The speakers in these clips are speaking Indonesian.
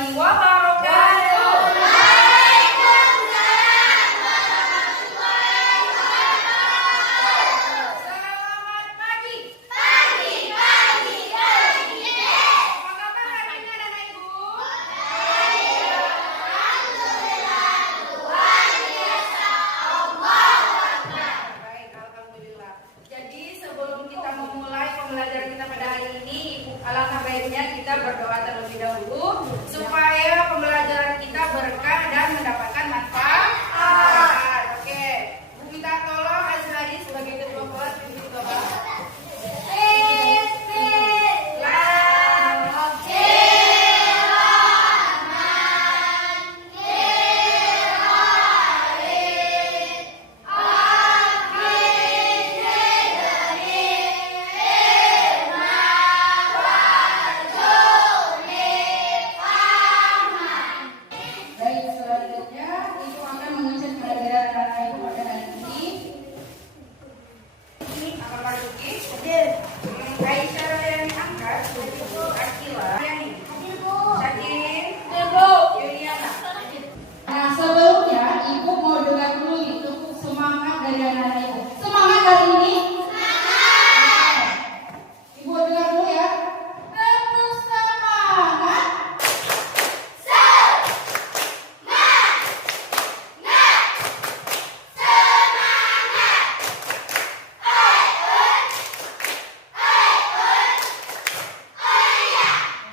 warahmatullahi wabarakatuh. Selamat pagi. Pagi. Apa kabar hari ini anak-anak Ibu? Baik, alhamdulillah. Jadi sebelum kita memulai pembelajaran kita pada hari ini, alangkah baiknya kita berdoa terlebih dahulu supaya pembelajaran kita berkah dan mendapatkan manfaat. Oke, Bu minta tolong Azhari sebagai ketua kelas pimpin doa. Baik, selanjutnya Ibu akan mengucap kehadiran anak Ibu pada hari ini. Ini akan masuki Aisyah yang angkat Akila Syakir Yuliana. Nah, sebelumnya Ibu mau dengar dulu itu semangat dari anak Ibu. Semangat hari ini. Ibu dengar dulu ya. Terus semangat.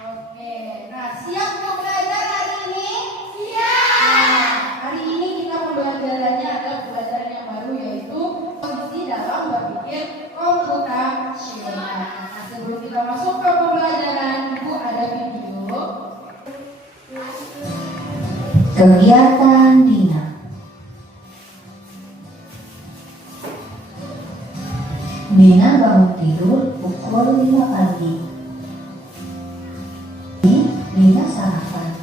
Oke, nah siap untuk belajar hari ini? Siap. Nah, hari ini kita pembelajarannya adalah pembelajaran yang baru, yaitu kondisi dalam berpikir komputasional. Nah, sebelum kita masuk ke pembelajaran, Ibu ada video. Kegiatan Dina. Dina bangun tidur pukul 5 pagi. Dina sarapan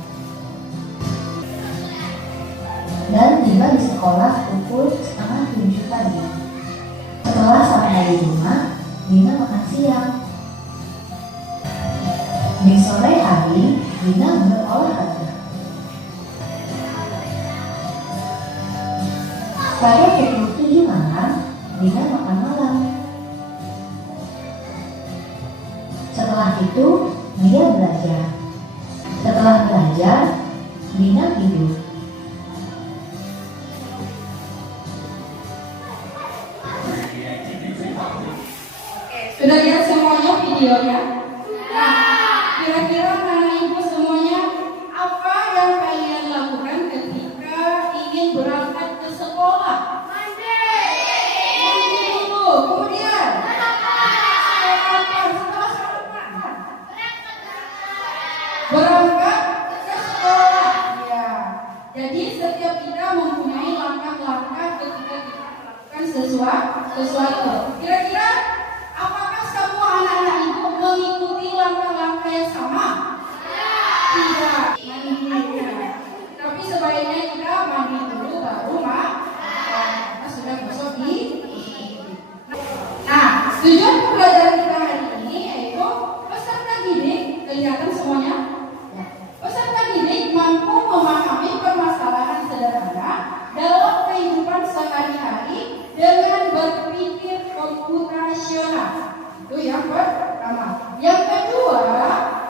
dan tiba di sekolah pukul setengah 7 pagi. Setelah sampai di rumah, Dina makan siang. Di sore hari, Dina berolahraga. Pada pukul 7 malam, Dina makan malam. Setelah itu, dia belajar. Setelah belajar, Dina tidur. Oke, sudah lihat semuanya videonya? Nah, kira-kira anak Ibu semuanya apa yang kalian lakukan ketika ingin berangkat ke sekolah? Mandi dulu, kemudian setelah sarapan berangkat ke sekolah. Ya, jadi setiap kita mempunyai langkah-langkah ketika kita melakukan sesuatu. Kira-kira apakah semua anak-anak Ibu mengikuti langkah-langkah yang sama? Tidak. Mandi. Tapi sebaiknya kita mandi dulu baru makan. Kita sudah masuk di. Nah, tujuan pembelajaran kita hari ini yaitu peserta didik. Kelihatan semuanya? Ya. Peserta didik mampu memahami permasalahan sederhana dalam kehidupan sehari-hari dengan berpikir komputasional. Itu yang pertama. Yang kedua,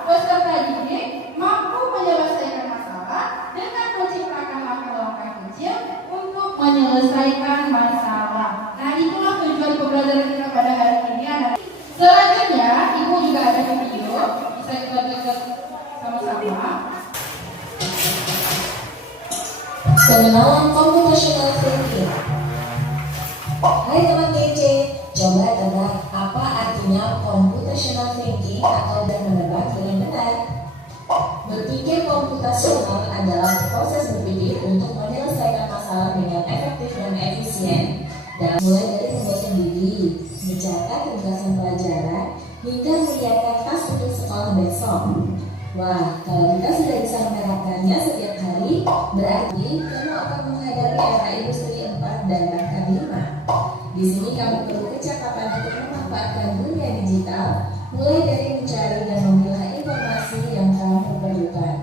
peserta didik mampu menyelesaikan masalah dengan menciptakan langkah-langkah kecil untuk menyelesaikan masalah. Nah, itulah tujuan pembelajaran kita pada hari ini, anak. Selanjutnya, Ibu juga ada video, bisa kita lihat sama-sama. Pengenalan computational thinking. Hai teman PC, coba tebak apa artinya computational thinking atau menebak dengan benar. Berpikir komputasional adalah proses berpikir untuk menyelesaikan masalah dengan efektif dan efisien. Dan mulai dari membuat sendiri, mencatat tugasan pelajaran, hingga menyiapkan tas untuk sekolah besok. Wah, kalau kita sudah bisa menerapkannya setiap hari, berarti kamu akan menghadapi era industri 4 dan bahkan 5. Di sini kamu perlu kecakapan untuk memanfaatkan dunia digital, mulai dari mencari dan memilah informasi yang kamu perlukan.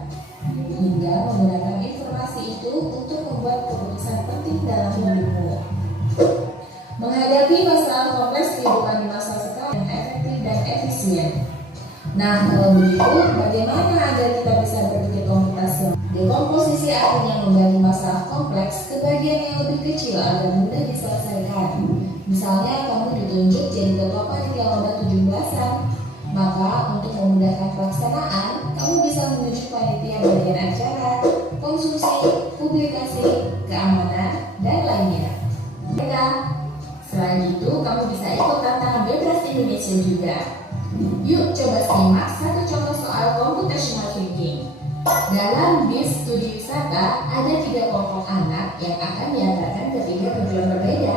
Nah, kalau begitu, bagaimana agar kita bisa berpikir komputasional? Dekomposisi artinya membagi masalah kompleks ke bagian yang lebih kecil agar mudah diselesaikan. Misalnya, kamu ditunjuk jadi ketua panitia lomba 17-an. Maka, untuk memudahkan pelaksanaan, kamu bisa menunjuk panitia bagian acara, konsumsi, publikasi, keamanan, dan lainnya. Selain itu, kamu bisa ikut tantangan bebas Indonesia juga. Yuk coba simak satu contoh soal computational thinking. Dalam BIS studi wisata, ada 3 kelompok anak yang akan diantarkan ke 3 tujuan berbeda.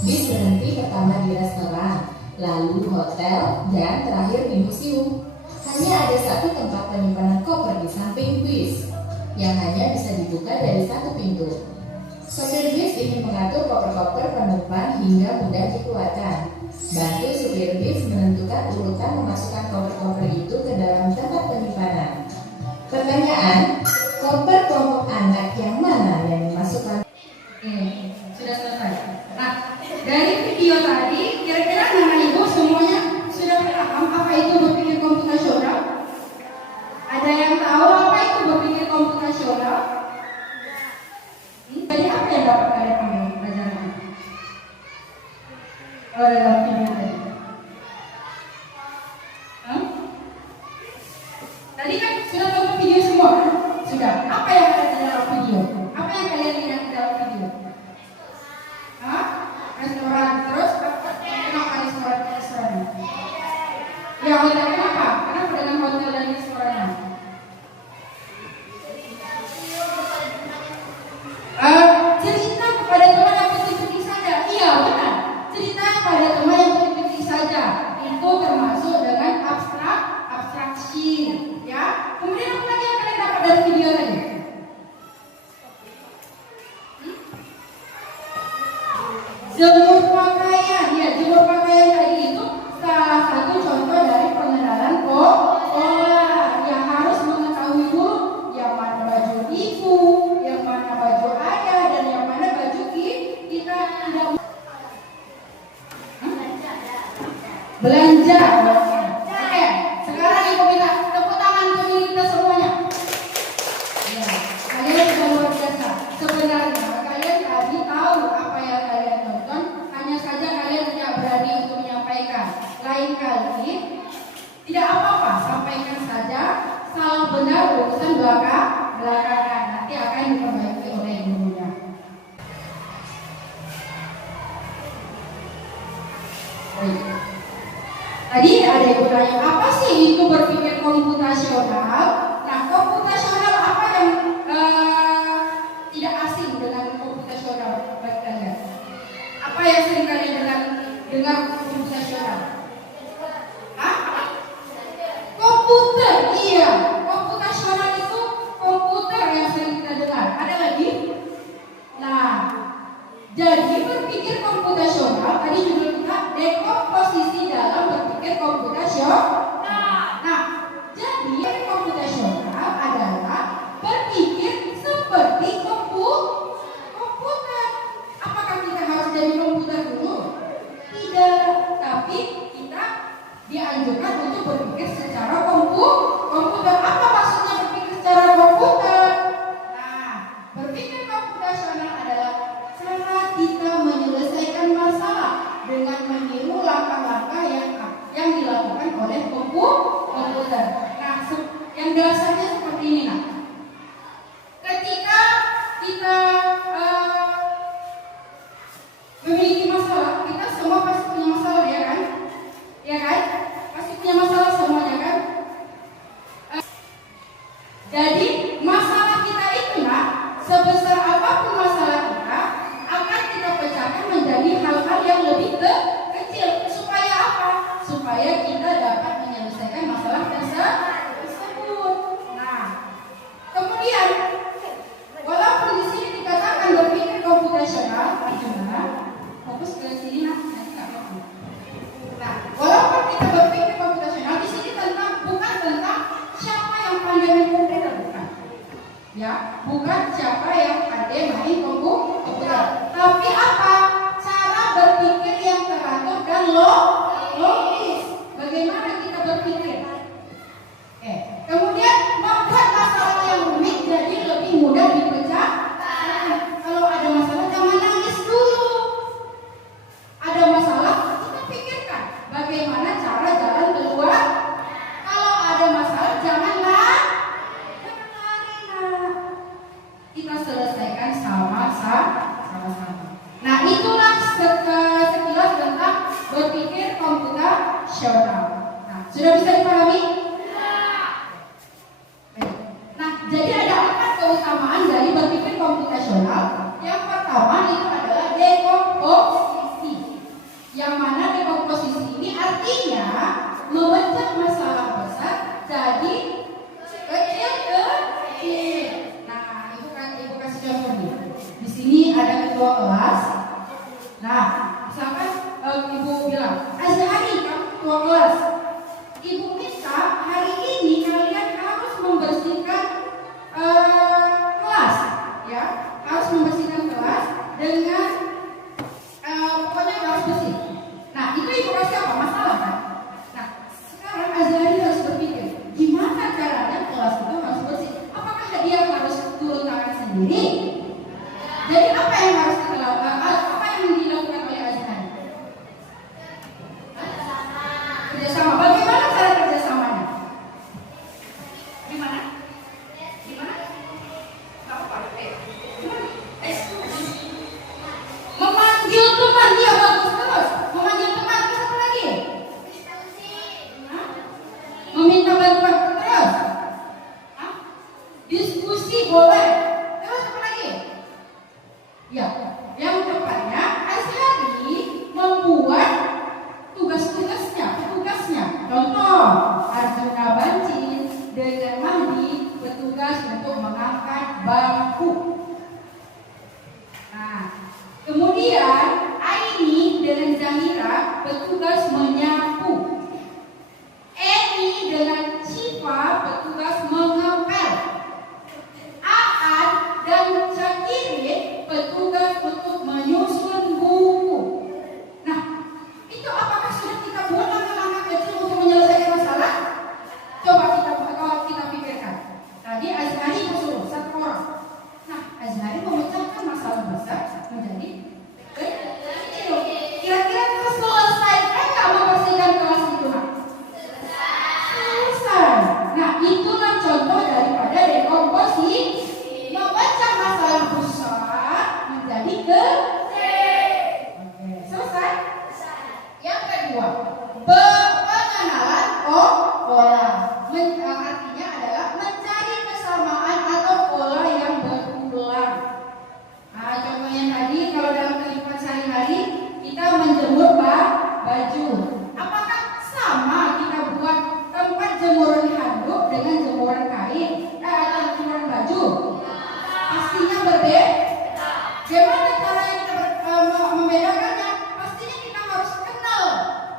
BIS berhenti pertama di restoran, lalu hotel, dan terakhir di museum. Hanya ada 1 tempat penyimpanan koper di samping BIS, yang hanya bisa dibuka dari 1 pintu. Sopir bis ingin mengatur koper-koper penumpang hingga mudah dikeluarkan. Bantu supir bis menentukan urutan memasukkan koper-koper itu ke dalam tempat penyimpanan. Pertanyaan, koper kelompok anak yang mana yang dimasukkan? Sudah selesai. Nah, dari video tadi, kira-kira anak ibu semuanya sudah paham apa itu berpikir komputasional? Ada yang tahu apa itu berpikir komputasional? Jadi apa yang dapat kalian ambil pelajaran? Oh, dalam video tadi. Tadi kan sudah tonton video semua kan? Sudah. Apa yang ada di dalam video? Apa yang kalian lihat di dalam video? Restoran. Terus kenapa restoran? Ya, hotel kenapa? Kenapa dengan hotel dan restorannya? Cerita kepada teman yang penting-penting saja. Iya, benar. Cerita kepada teman yang penting-penting saja. Itu termasuk dengan abstraksi, ya. Kemudian apa lagi yang kalian dapat dari video tadi? Jemur pakaian, ya. Jemur pakaian tadi itu salah satu contoh dari pengenalan pola yang harus mengetahui dulu yang mana baju ibu, yang mana baju ayah, dan yang mana baju kita tidak belanja. Oke, sekarang ibu minta tepuk tangan untuk kita semuanya. Ya, kalian sudah luar biasa. Sebenarnya kalian tadi tahu apa yang kalian tonton, hanya saja kalian tidak berani untuk menyampaikan. Lain kali tidak apa-apa, sampaikan saja. Salah benar urusan belakangan, nanti akan diperbaiki oleh gurunya. Baik. Tadi ada yang bertanya, apa sih itu berpikir komputasional? Nah, komputasional apa yang tidak asing dengan komputasional bagi kalian? Apa yang sering kalian dengar komputasional? Komputer, iya. Komputasional itu komputer yang sering kita dengar. Ada lagi? Nah, jadi berpikir komputasional tadi juga kita dekomposisi dalam berpikir komputasional. Nah, jadi komputasional adalah berpikir seperti komputer. Apakah kita harus jadi komputer dulu? Tidak, tapi kita dianjurkan untuk berpikir secara komputer. Apa maksudnya berpikir secara komputer? Nah, berpikir komputasional adalah cara kita menyelesaikan masalah dengan meniru langkah-langkah yang dilakukan oleh komputer. Nah, yang dasarnya seperti ini. Nah, ketika kita memiliki masalah, kita semua pasti punya masalah, ya kan? Ya kan? Pasti punya masalah semuanya kan? Jadi masalah kita itu, nah, sebesar apapun masalah kita, akan kita pecahkan menjadi hal-hal yang lebih kecil. Supaya apa? Supaya kita dapat menyelesaikan masalah tersebut. Nah, kemudian walaupun di sini dikatakan berpikir komputasional, gimana? Fokus ke sini, nanti nggak apa-apa. Nah, walaupun kita berpikir komputasional, di sini bukan tentang siapa yang pandai main komputer, bukan. Ya, bukan siapa yang pandai main komputer. Tapi apa? Cara berpikir yang teratur dan logis. Bagaimana kita berpikir? ketua kelas. Nah, misalkan ibu bilang, Azhari kamu ketua kelas. Ibu minta hari ini kalian harus membersihkan kelas, ya, harus membersihkan kelas dengan pokoknya harus bersih. Nah, itu ibu kasih apa? Masalah kan? Nah, sekarang Azhari harus berpikir, gimana caranya kelas itu harus bersih? Apakah dia harus turun tangan sendiri? Jadi apa yang harus kita lakukan? Apa yang dilakukan oleh Azhari? Kerjasama. Bagaimana cara kerjasamanya? Gimana? Gimana? Memanggil teman, dia bagus terus. Memanggil teman, terus apa lagi? Hah? Meminta bantuan terus. Hah? Diskusi boleh. Terus apa lagi? Ya, yang tepatnya Azhari membuat tugasnya. Contoh, Arjuna Bancin dengan Mahdi bertugas untuk mengangkat bangku. Nah, kemudian Aini dengan Zamira bertugas menyapu. Eni dengan Syifa bertugas mengepel. Aan dan Syakiri bertugas untuk menyusun buku. Nah, itu apakah sudah kita buat langkah-langkah kecil untuk menyelesaikan masalah? Coba kita pikirkan. Tadi Azhari suruh satu orang. Nah, Azhari memecahkan masalah besar menjadi kecil. Kira-kira kita selesaikan nggak membersihkan kelas itu? Selesai. Nah, itulah contoh daripada dekomposisi, memecah masalah besar menjadi kecil. Oke, selesai. Yang kedua, pengenalan pola. Artinya adalah mencari kesamaan atau pola yang berulang. Nah, contohnya tadi kalau dalam kehidupan sehari-hari kita menjemur baju. Apakah sama kita buat tempat jemuran handuk dengan jemuran kain atau jemuran baju? Pastinya berbeda. Bagaimana caranya kita membedakannya? Pastinya kita harus kenal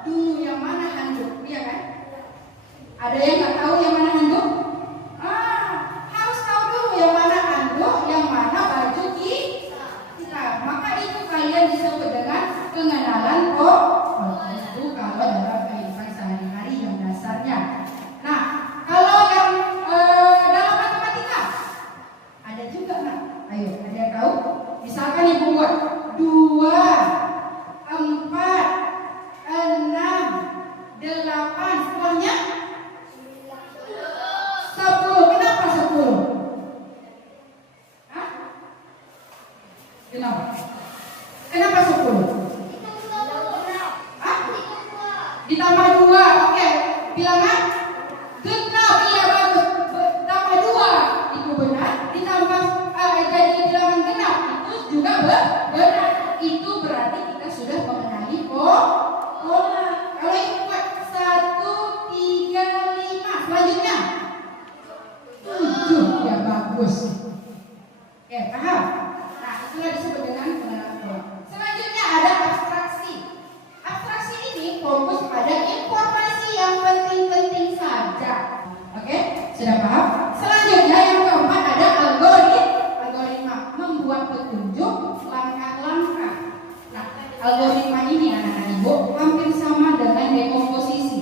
dulu yang mana handuk, iya kan? Ada yang nggak tahu yang mana handuk? Harus tahu dulu yang mana handuk, yang mana baju kita. Maka itu kalian disebut dengan pengenalan itu kalau dalam kehidupan sehari-hari yang dasarnya. Nah, kalau yang dalam matematika ada juga nggak? Ayo, ada yang tahu? Misalkan ibu buat 2, 4, 6, 8, setelahnya 10. Kenapa 10? Hah? Kenapa? Kenapa 10? Hah? Ditambah 2, oke. Bilangan genap, iya bagus. Tambah 2 itu benar. Ditambah jadi bilangan genap itu juga benar. Itu berarti kita sudah mengenali pola. Kalau itu buat 1, 3, 5, selanjutnya 7, ya bagus. Oke, paham? Nah, itulah disebut dengan pengenalan pola. Selanjutnya ada abstraksi. Abstraksi ini fokus pada informasi yang penting-penting saja. Oke, sudah paham? Selanjutnya yang keempat ada algoritma, membuat petunjuk langkah-langkah. Nah, algoritma ini anak-anak ibu hampir sama dengan dekomposisi.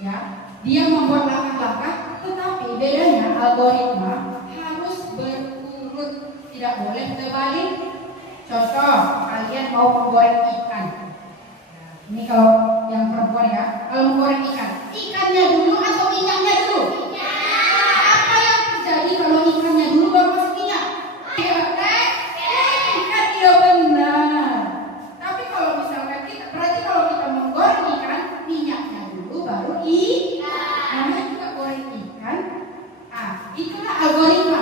Ya, dia membuat langkah-langkah, tetapi bedanya algoritma harus berurut, tidak boleh terbalik. Contoh, kalian mau menggoreng ikan. Ini kalau yang perempuan ya, kalau menggoreng ikannya dulu atau minyaknya dulu? Apa yang terjadi kalau ikannya dulu baru masuk minyak? Ikan, iya benar. Tapi kalau misalkan berarti kalau kita menggoreng ikan, minyaknya dulu baru namanya juga goreng ikan. Itulah algoritma.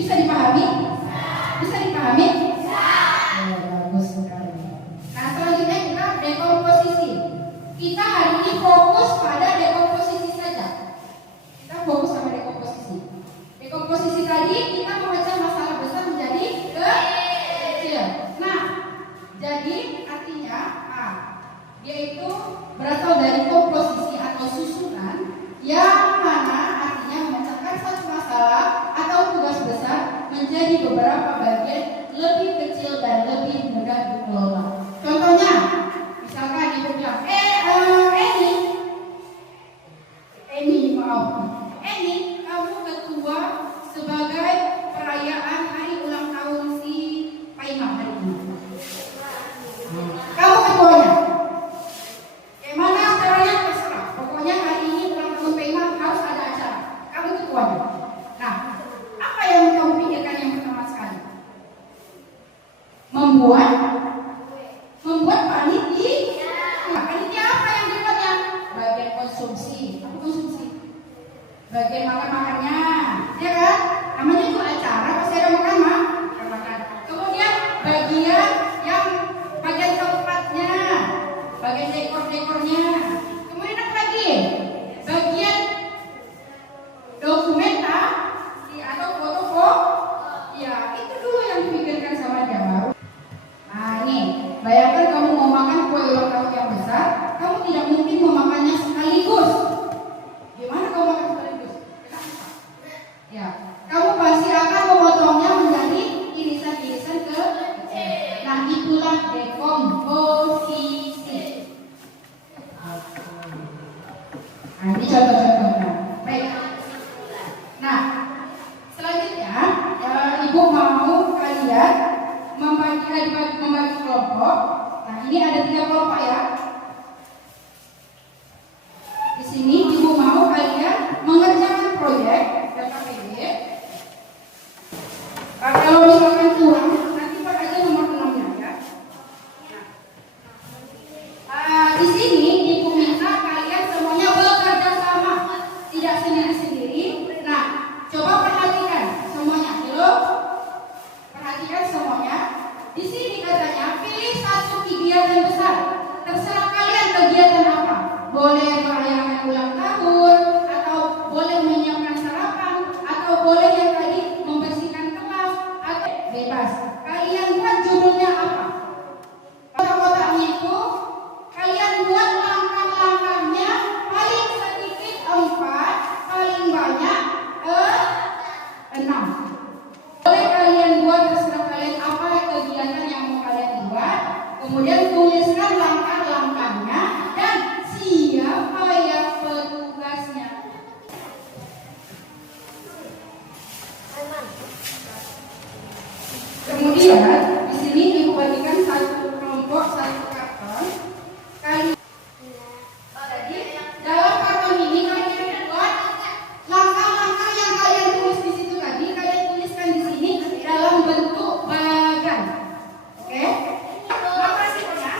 Bisa dipahami? Bisa dipahami? Bagus sekali. Nah, selanjutnya kita dekomposisi. Kita hari ini fokus pada dekomposisi saja. Kita fokus sama dekomposisi. Dekomposisi tadi kita memecah masalah besar menjadi kecil. menjadi beberapa bagian lebih kecil dan lebih mudah dikelola. Contohnya, misalkan ibu bilang, Eni, kamu ketua sebagai perayaan hari ulang tahun si Paimah hari ini. Kamu ketuanya. Mana caranya terserah. Pokoknya hari ini ulang tahun Paimah harus ada acara. Kamu ketuanya. Nah, apa yang kamu pikirkan yang pertama sekali? Membuat panitia. Nah, panitia apa yang dapatnya? Bagian konsumsi. Apa konsumsi? Bagian makan-makannya, ya kan? Namanya itu acara, pasti ada makan. Kemudian bagian tempatnya, bagian dekor-dekornya. Kemudian apa lagi? Bagian dokumentasi atau foto-foto. Ya, itu dulu yang dipikirkan sama dia baru. Nah, nih, bayangkan kamu mau makan kue ulang tahun yang besar, kamu tidak mungkin memakannya sekaligus. Gimana kamu makan sekaligus? Ya, kamu pasti akan memotongnya menjadi irisan-irisan kecil. Nah, itulah dekomposisi. Nah, ini contoh-contohnya. Baik. Nah, selanjutnya ibu mau kalian membagi kelompok. Nah, ini ada 3 kelompok ya. Di sini ibu mau kalian mengerjakan proyek KPD. Kalau misalkan kurang, nanti Pak aja nomor 6-nya ya. Di sini ibu minta kalian semuanya bekerja sama, tidak sendiri-sendiri. Nah, coba perhatikan semuanya, dulu. Perhatikan semuanya. Di sini katanya pilih satu kegiatan besar. Terserah kalian kegiatan apa. Boleh merayakan ulang tahun, atau boleh menyiapkan sarapan, atau boleh yang tadi membersihkan kelas, atau bebas. Kalian buat judulnya apa? Kotak-kotaknya itu kalian buat langkah-langkahnya, paling sedikit 4, paling banyak 6. Boleh kalian buat, terserah kalian apa kegiatan yang mau kalian buat. Kemudian tuliskan langkah-langkahnya dan siapa yang petugasnya. Kemudian di sini ibu bagikan satu kelompok, satu karton. Jadi dalam karton ini kalian buat langkah-langkah yang kalian tulis di situ tadi, kalian tuliskan di sini dalam bentuk bagan. Oke? Apa resikonya?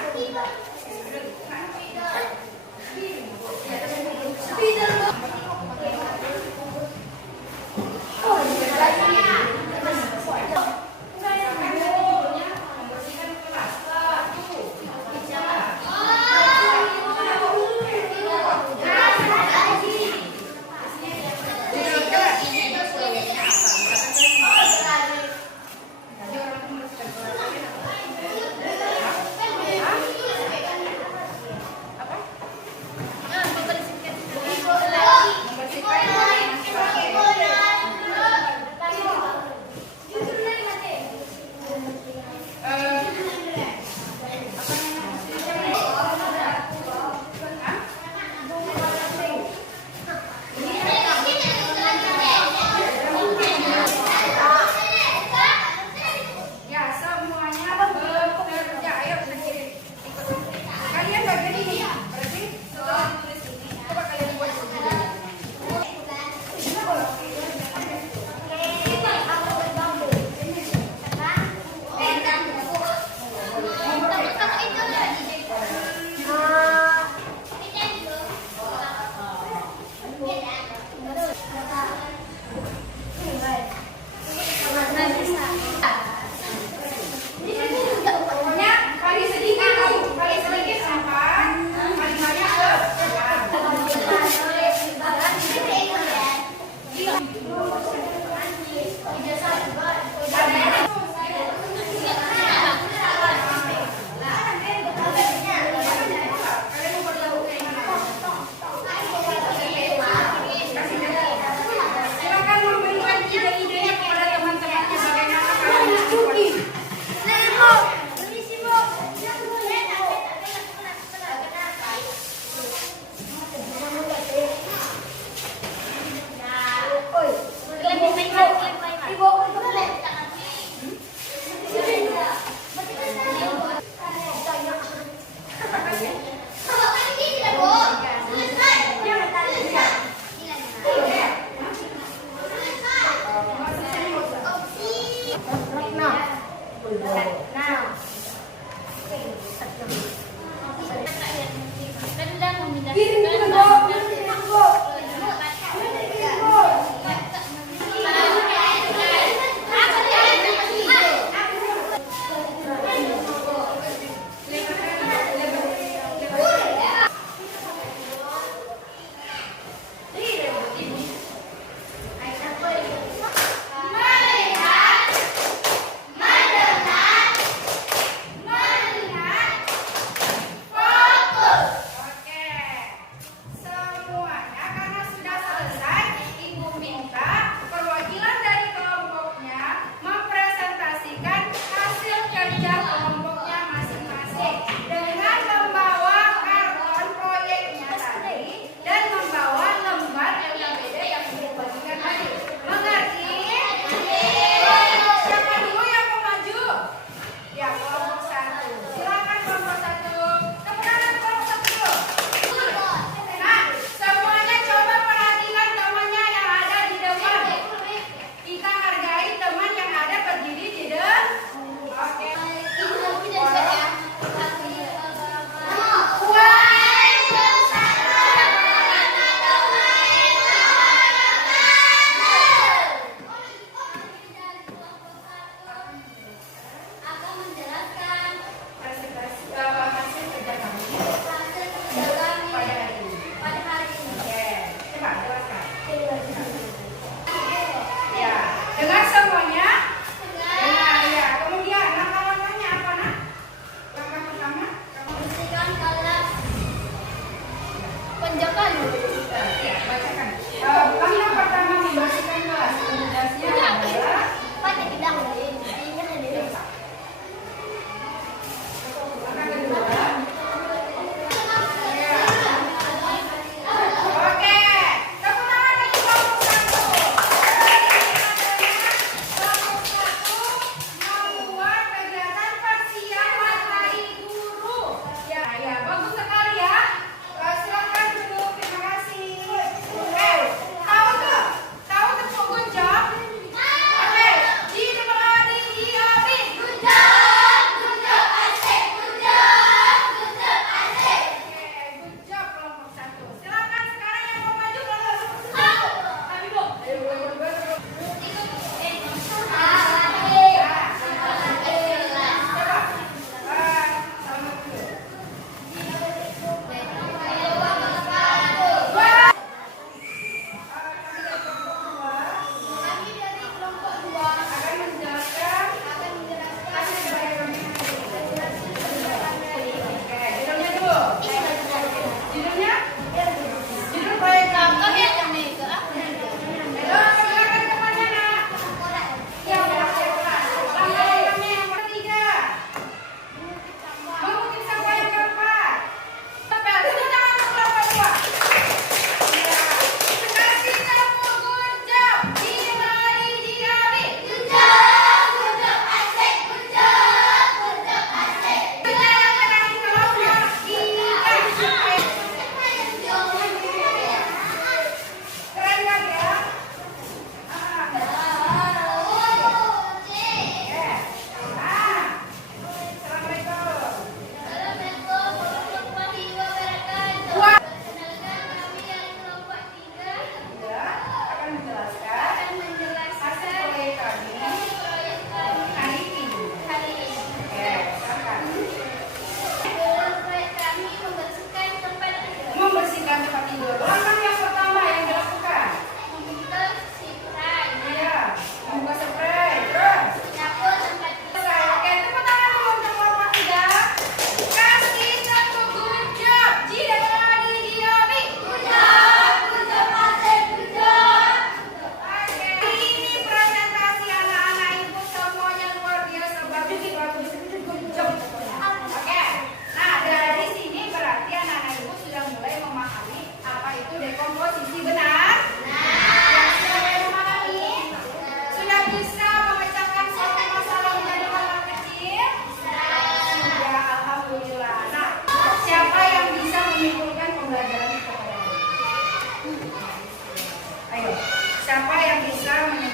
Siapa yang bisa